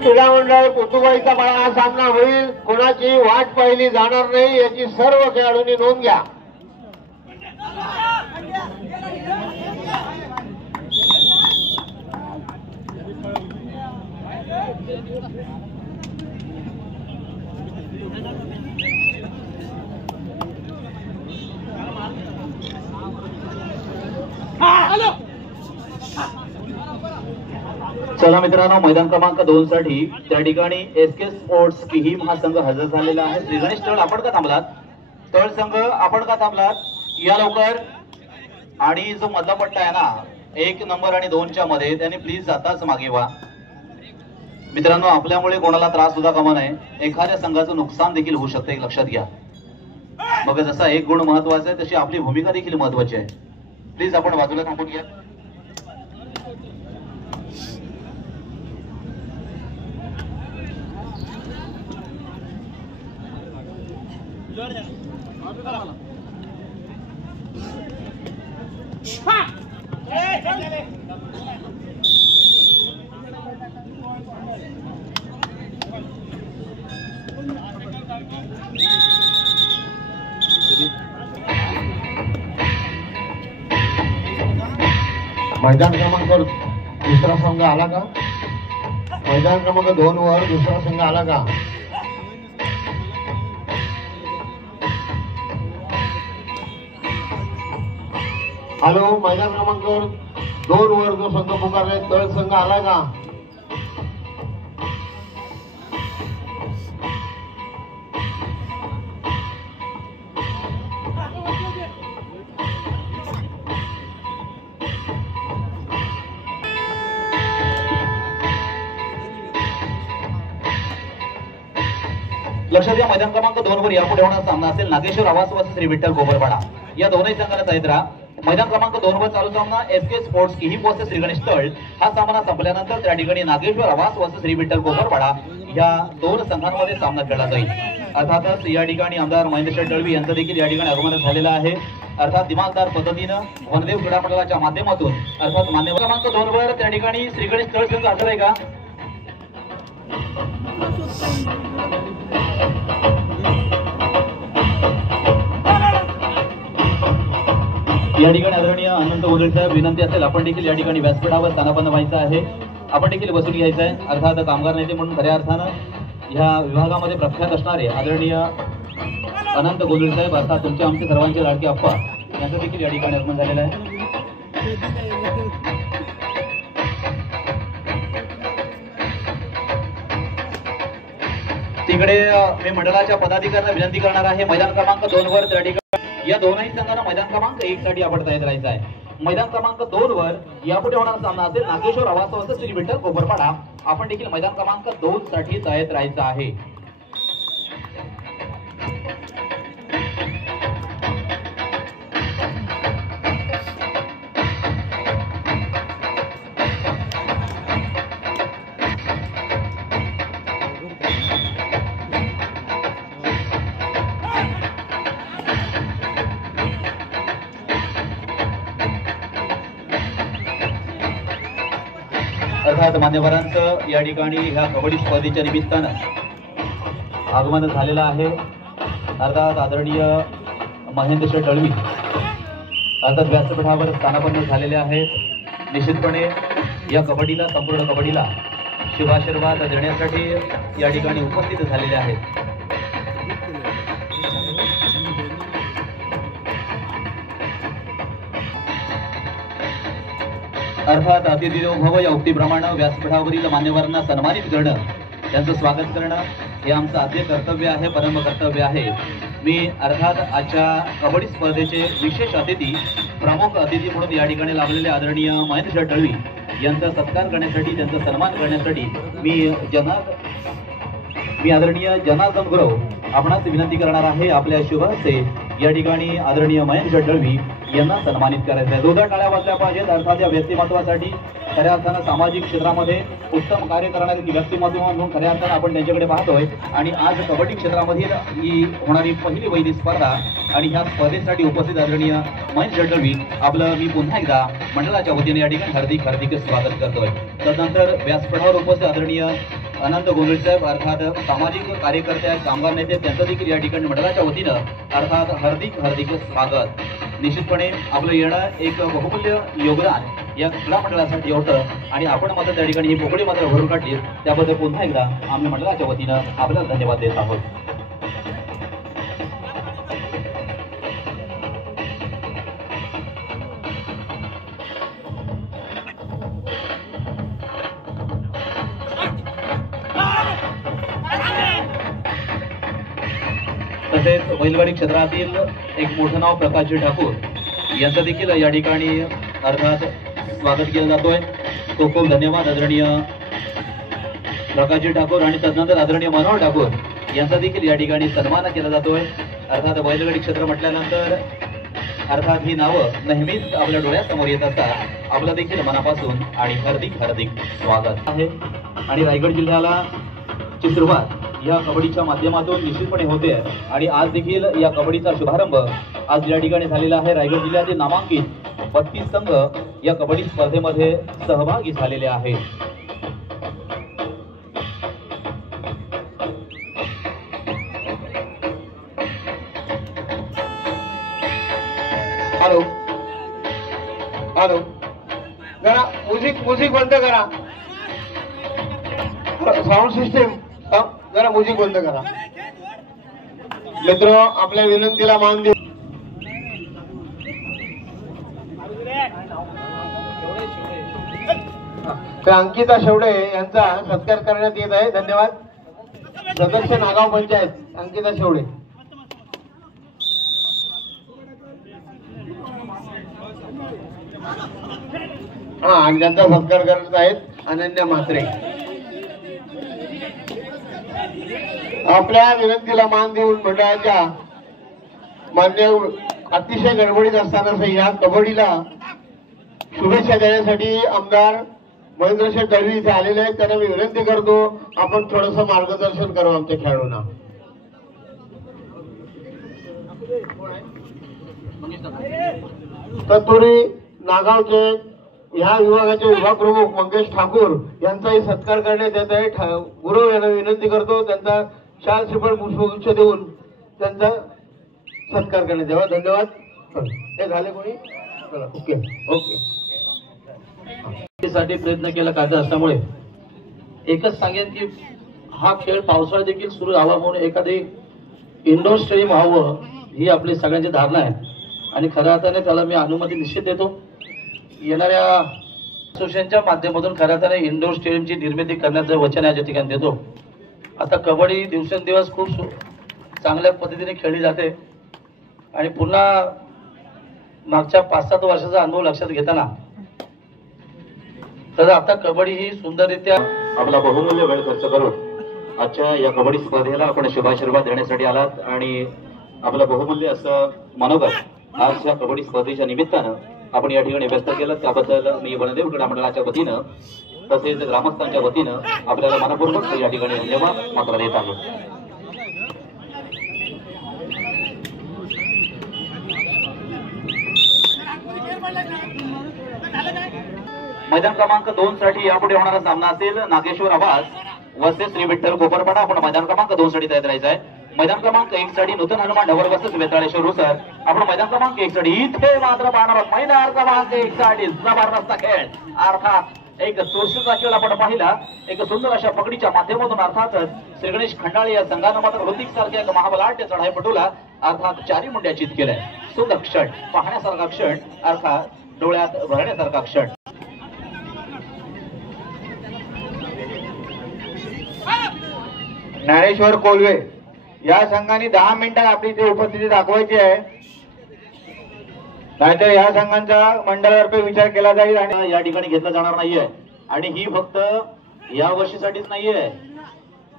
क्रीडा मंडळ कोतुबाईचा हा सामना होईल, कोणाची वाट पाहिली जाणार नाही याची सर्व खेळाडूंनी नोंद घ्या. चला मित्रांनो, मैदान क्रमांक 2 साठी त्या ठिकाणी एसके स्पोर्ट्स किहीम हा संघ हजर झालेला आहे. श्री गणेश तळ आपण का थांबलात? तळ संघ आपण का थांबलात? या लवकर. आणि जो मधला पट्टा आहे ना 1 नंबर आणि 2 च्या मध्ये, त्याने प्लीज जाताच मागे व्हा. मित्रांनो, आपल्यामुळे कोणाला त्रास सुद्धा कामा नये. एखाद्या संघाचं नुकसान देखील होऊ शकते, एक लक्षात घ्या. बघा, जसा एक गुण महत्वाचा आहे तशी आपली भूमिका देखील महत्वाची आहे. प्लीज आपण बाजूला थांबून घ्या. मैदान क्रमांक दुसरा संघ आला का? मैदान क्रमांक 2 वर दुसरा संघ आला का? हॅलो, मैदान क्रमांक 2 वर जो संघ पुकारलाय तळ संघ आला का? लक्षात घ्या, मैदान क्रमांक 2 वर यापुढे होणारा सामना असेल नागेश्वर आवास वर्सेस श्री विठ्ठल कोपरपाडा. या दोन्ही संघाला जायत राहा. मैदान क्रमांक 2 वर चालू सामना SK sports Kihim versus Shri Ganesh Tal. हा सामना संपल्यानंतर त्या ठिकाणी नागेश्वर आवास वर्सेस श्री विठ्ठल कोपरपाडा या 2 संघांमध्ये सामना खेळला जाईल. अर्थातच या ठिकाणी आमदार महेंद्र दळवी यांचं देखील या ठिकाणी आगमन झालेलं आहे. अर्थात दिमागदार पद्धतीनं वनदेव क्रीडा मंडळाच्या माध्यमातून अर्थात मान्यवर क्रमांक 2 वर त्या ठिकाणी श्री गणेश तळ संघ हजर आहे का? या ठिकाणी आदरणीय अनंत उदळ साहेब, विनंती असेल आपण देखील या ठिकाणी व्यासपीठावर स्थानापन्न व्हायचं आहे. आपण देखील बसून घ्यायचं आहे. अर्थात कामगार नेते म्हणून खऱ्या अर्थानं ह्या विभागामध्ये प्रख्यात असणारे आदरणीय अनंत गोदळ साहेब, अर्थात तुमचे आमचे सर्वांचे लाडके अप्पा यांचं देखील या ठिकाणी आगमन झालेलं आहे. तिकडे मी मंडळाच्या पदाधिकाऱ्यांना विनंती करणार आहे, मैदान क्रमांक 2 वर त्या ठिकाणी या दोनही संघांना मैदान क्रमांक 1 साठी आपण तयार राहायचं आहे. मैदान क्रमांक 2 वर यापुढे होणारा सामना असेल नागेश्वर आवास वर्सेस श्री विठ्ठल कोपरपाडा. आपण देखील मैदान क्रमांक 2 साठी तयार राहायचं आहे. अर्थात मान्यवरांचं या ठिकाणी ह्या कबड्डी स्पर्धेच्या निमित्तानं आगमन झालेलं आहे. अर्थात आदरणीय महेंद्र दळवी अर्थात व्यासपीठावर स्थानापन्न झालेले आहेत. निश्चितपणे या कबड्डीला, संपूर्ण कबड्डीला शुभाशीर्वाद देण्यासाठी या ठिकाणी उपस्थित झालेले आहेत. अर्थात अतिथी देवो भव या उक्तीप्रमाणे व्यासपीठावरील मान्यवरांना सन्मानित करणं, त्यांचं स्वागत करणं हे आमचं आद्य कर्तव्य आहे, परम कर्तव्य आहे. मी अर्थात आजच्या कबड्डी स्पर्धेचे विशेष अतिथी, प्रमुख अतिथी म्हणून या ठिकाणी लाभलेले आदरणीय महेंद्र दळवी यांचा सत्कार करण्यासाठी, त्यांचा सन्मान करण्यासाठी मी आदरणीय जनार्दन गुरव आपणास विनंती करणार आहे, आपल्या शुभ हस्ते या ठिकाणी आदरणीय महेंद्र दळवी यांना सन्मानित करायचं आहे. जोरदार टाळ्या वाजल्या पाहिजेत. अर्थात या व्यक्तिमत्वासाठी खऱ्या अर्थानं सामाजिक क्षेत्रामध्ये उत्तम कार्य करणारे व्यक्तिमत्व म्हणून खऱ्या अर्थानं आपण त्यांच्याकडे पाहतोय. आणि आज कबड्डी क्षेत्रामधील ही होणारी पहिली वैदिक स्पर्धा आणि ह्या स्पर्धेसाठी उपस्थित आदरणीय महेंद्र दळवी आपलं मी पुन्हा एकदा मंडळाच्या वतीने या ठिकाणी हार्दिक स्वागत करतोय. तदनंतर व्यासपीठावर उपस्थित आदरणीय अनंत गोंधळे साहेब अर्थात सामाजिक कार्यकर्ते कामगार नेते त्यांचं देखील या ठिकाणी मंडळाच्या वतीनं अर्थात हार्दिक हार्दिक स्वागत. निश्चितपणे आपलं येणं एक बहुमूल्य योगदान या क्रीडा मंडळासाठी होतं आणि आपण मात्र त्या ठिकाणी ही पोकळी मात्र भरून काढली त्याबद्दल पुन्हा एकदा आम्ही मंडळाच्या वतीनं आपल्याला धन्यवाद देत आहोत. तसेच बैलगाडी क्षेत्रातील एक मोठं नाव प्रकाशजी ठाकूर यांचं देखील या ठिकाणी अर्थात स्वागत केलं जातोय. खूप खूप धन्यवाद आदरणीय प्रकाशजी ठाकूर आणि तदनंतर आदरणीय मनोहर ठाकूर यांचा देखील या ठिकाणी सन्मान केला जातोय. अर्थात बैलगाडी क्षेत्र म्हटल्यानंतर अर्थात ही नावं नेहमीच आपल्या डोळ्यासमोर येत असतात. आपलं देखील मनापासून आणि हार्दिक हार्दिक स्वागत आहे. आणि रायगड जिल्ह्याला ची सुरुवात या कबड्डीच्या माध्यमातून निश्चितपणे होते आणि आज देखील या कबड्डीचा शुभारंभ आज या ठिकाणी झालेला आहे. रायगड जिल्ह्यातील नामांकित 32 संघ या कबड्डी स्पर्धेमध्ये सहभागी झालेले आहेत. हॅलो हॅलो, जरा म्युझिक बंद करा. साऊंड सिस्टीम जरा म्युझिक बंद करा. मित्र आपल्या विनंतीला मान देऊ. अंकिता शेवडे यांचा सत्कार करण्यात येत आहे. धन्यवाद. सदस्य नागाव पंचायत अंकिता शेवडे. आणि त्यांचा सत्कार करत आहेत अनन्या म्हात्रे. आपल्या विनंतीला मान देऊन मंडळाच्या मान्य अतिशय गडबडीत असताना या कबड्डीला शुभेच्छा देण्यासाठी आमदार महेंद्रशेठ दळवी इथे आलेले आहेत. त्यांना मी विनंती करतो आपण थोडंसं मार्गदर्शन करू आमच्या खेळाडूंना. तत्पूर्वी नागावचे ह्या विभागाचे विभाग प्रमुख मंगेश ठाकूर यांचाही सत्कार करण्यात येत आहे. गुरु यांना विनंती करतो त्यांचा शाल श्रीफळ पुष्पगुच्छ देऊन त्यांचा सत्कार करण्यात यावा. धन्यवाद. हे झाले कोणी? Okay okay. साठी प्रयत्न केला कायदा असल्यामुळे एकच सांगेन की हा खेळ पावसाळ्यात देखील सुरू व्हावा म्हणून एखादी इंडोर स्टेडियम व्हावं ही आपली सगळ्यांची धारणा आहे आणि खऱ्या अर्थाने त्याला मी अनुमती निश्चित देतो. येणाऱ्या असोसिएशनच्या माध्यमातून खऱ्या अर्थाने इंडोर स्टेडियमची निर्मिती करण्याचं वचन या ठिकाणी देतो. आता कबड्डी दिवसेंदिवस खूप चांगल्या पद्धतीने खेळली जाते आणि पुन्हा मागच्या 5-7 वर्षाचा अनुभव लक्षात घेताना तर आता कबड्डी ही सुंदररित्या आपला बहुमूल्य वेळ खर्च करून आजच्या या कबड्डी स्पर्धेला आपण शुभाशीर्वाद देण्यासाठी आलात आणि आपलं बहुमूल्य असं मनोगत आज या कबड्डी स्पर्धेच्या निमित्तानं आपण या ठिकाणी व्यक्त केलं त्याबद्दल मी वनदेव क्रीडा मंडळाच्या वतीनं तसेच ग्रामस्थांच्या वतीनं आपल्याला मनपूर्वक या ठिकाणी धन्यवाद मात्र देत आहे. मैदान क्रमांक 2 साठी यापुढे होणारा सामना असेल नागेश्वर आवास वर्सेस श्री विठ्ठल कोपरपाडा. आपण मैदान क्रमांक 2 साठी तयार राहायचं आहे. मैदान क्रमांक 1 साठी नूतन हनुमान ढवर वर्सेस वेताळेश्वर रुसर. आपण मैदान क्रमांक 1 साठी इथे मात्र पाहणार मैदान क्रमांक 1 साठी जबरदस्त खेळ अर्थात एक चोरशीचा खेळ आपण पाहिला. एक सुंदर अशा पकडीच्या माध्यमातून अर्थातच श्री गणेश खंडाळे या संघानं मात्र ऋतिक सारख्या एक महाबलाढ्य चढाईपटूला अर्थात चारी मुंड्या चित केलाय. सुंदर क्षण पाहण्यासारखा क्षण अर्थात डोळ्यात भरण्यासारखा क्षण. ज्ञानेश्वर कोल्हे या संघाने 10 मिनिटात आपली इथे उपस्थिती दाखवायची आहे. नाहीतर या संघांचा मंडळातर्फे विचार केला जाईल आणि या ठिकाणी घेतला जाणार नाहीये आणि ही फक्त या वर्षीसाठीच नाहीये.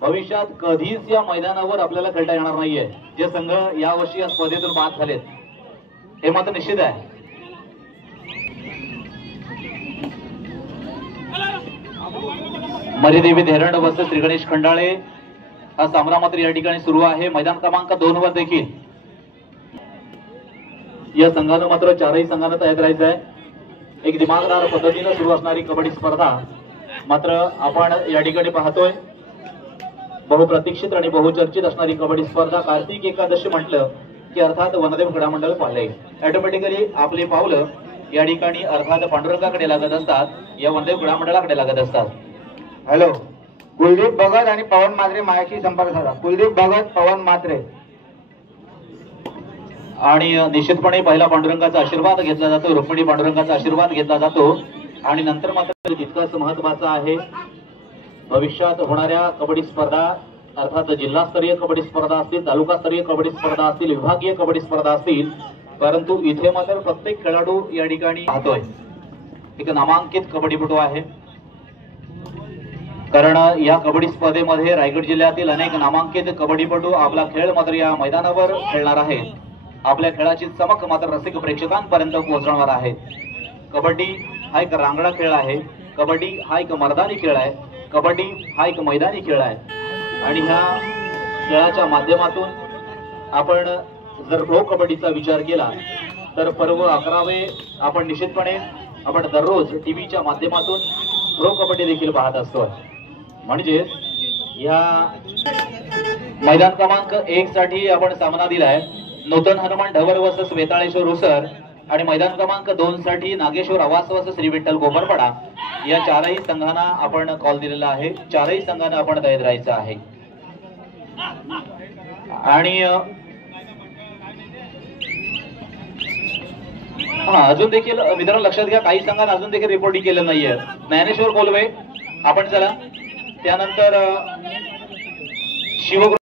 भविष्यात कधीच या मैदानावर आपल्याला खेळता येणार नाहीये. जे संघ या वर्षी या स्पर्धेतून बाद झालेत हे मात्र निश्चित आहे. मरीदेवी धेरंड वर्सेस श्री गणेश खंडाळे हा सामना मात्र या ठिकाणी सुरू आहे. मैदान क्रमांक 2 वर देखील या संघानं मात्र चारही संघांना तयार राहायचं आहे. एक दिमागदार पद्धतीने सुरू असणारी कबड्डी स्पर्धा मात्र आपण या ठिकाणी पाहतोय. बहुप्रतीक्षित आणि बहुचर्चित असणारी कबड्डी स्पर्धा कार्तिक एकादशी म्हटलं की अर्थात वनदेव क्रीडा मंडळ पाहिले. ऑटोमॅटिकली आपली पावलं या ठिकाणी अर्थात पांडुरंगाकडे लागत असतात, या वनदेव क्रीडा मंडळाकडे लागत असतात. हॅलो, कुलदीप भगत आणि पवन म्हात्रे माझ्याशी संपर्क साधा. कुलदीप भगत, पवन म्हात्रे. आणि निश्चितपणे पहिला पांडुरंगाचा आशीर्वाद घेतला जातो, रुक्मिणी पांडुरंगाचा आशीर्वाद घेतला जातो. आणि नंतर मात्र तितकंच महत्वाचं आहे भविष्यात होणाऱ्या कबड्डी स्पर्धा, अर्थात जिल्हास्तरीय कबड्डी स्पर्धा असतील, तालुकास्तरीय कबड्डी स्पर्धा असतील, विभागीय कबड्डी स्पर्धा असतील, परंतु इथे मात्र प्रत्येक खेळाडू या ठिकाणी पाहतोय एक नामांकित कबड्डीपटू आहे. कारण या कबड्डी स्पर्धेमध्ये रायगड जिल्ह्यातील अनेक नामांकित कबड्डीपटू आपला खेळ मात्र या मैदानावर खेळणार आहेत. आपल्या खेळाची चमक मात्र रसिक प्रेक्षकांपर्यंत पोहोचवणार आहेत. कबड्डी हा एक रांगडा खेळ आहे, कबड्डी हा एक मर्दानी खेळ आहे, कबड्डी हा एक मैदानी खेळ आहे. आणि ह्या खेळाच्या माध्यमातून आपण जर प्रो कबड्डीचा विचार केला तर पर्व 11वे आपण निश्चितपणे आपण दररोज टीव्हीच्या माध्यमातून प्रो कबड्डी देखील पाहत असतो. म्हणजे या मैदान क्रमांक 1 साठी आपण सामना दिलाय नूतन हनुमान ढवर वर्सेस वेताळेश्वर रुसर, आणि मैदान क्रमांक 2 साठी नागेश्वर आवास वर्सेस श्री विठ्ठल कोपरपाडा. या चारही संघांना आपण कॉल दिलेला आहे, चारही संघांना आपण तयार राहायचं आहे. आणि अजून देखील मित्रांनो लक्षात घ्या, काही संघांना अजून देखील रिपोर्टिंग केलं नाहीये. ज्ञानेश्वर कोलवे आपण चला, त्यानंतर शिवगुरु